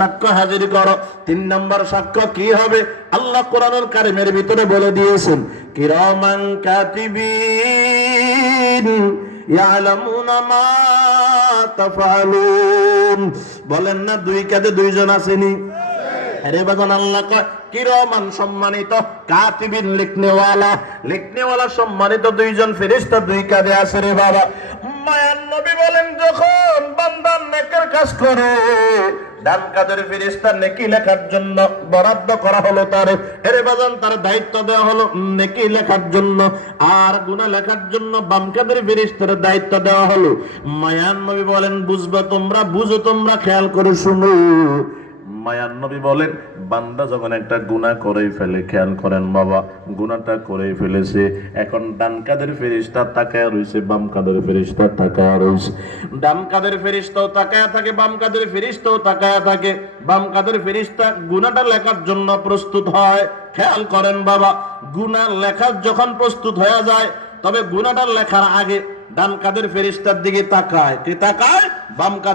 সাক্ষ্য হাজির করো। 3 নম্বর সাক্ষ্য কি হবে? আল্লাহ কোরআনুল কারীমের ভিতরে বলে দিয়েছেন, কিরামান কাতিবিন ইয়ালামুনা মা তাফআলুন। বলেন না, 2 কাঁধে 2 জন আসেনি? আরে বাজান, আল্লাহ কয় কিরামান সম্মানিত, কাতিবিন লিখনেওয়ালা সম্মানিত 2 জন ফেরেশতা 2 কাঁধে আছে রে বাবা। মায়ান নবী বলেন, যখন বান্দা নেকের কাজ করে ডান কাঁধের ফেরেশতা নেকি লেখার জন্য বরাদ্দ করা হলো তারে। এরে বাজান, তার দায়িত্ব দেওয়া হলো নেকি লেখার জন্য, আর গুনাহ লেখার জন্য বাম কাঁধের ফেরেশতার দায়িত্ব দেওয়া হলো। মায়ান নবী বলেন, বুঝো তোমরা, খেয়াল করে শুনো। মায়ান নবী বলেন, বান্দা যখন একটা গুনাহ করেই ফেলে, খেয়াল করেন বাবা, গুনাহটা করেই ফেলেছে, এখন ডান কাঁধের ফেরেশতা তাকায়া রইছে, বাম কাঁধের ফেরেশতা তাকায়া রইছে। ডান কাঁধের ফেরেশতাও তাকায়া থাকে, বাম কাঁধের ফেরেশতাও তাকায়া থাকে। বাম কাঁধের ফেরেশতা গুনাহটা লেখার জন্য প্রস্তুত হয়। খেয়াল করেন বাবা, গুনাহ লেখার যখন প্রস্তুত হয়ে যায়, তবে গুনাহটা লেখার আগে ডান কাঁধের ফেরেশতার দিকে তাকায়। কে তাকায়? বাম কাঁধ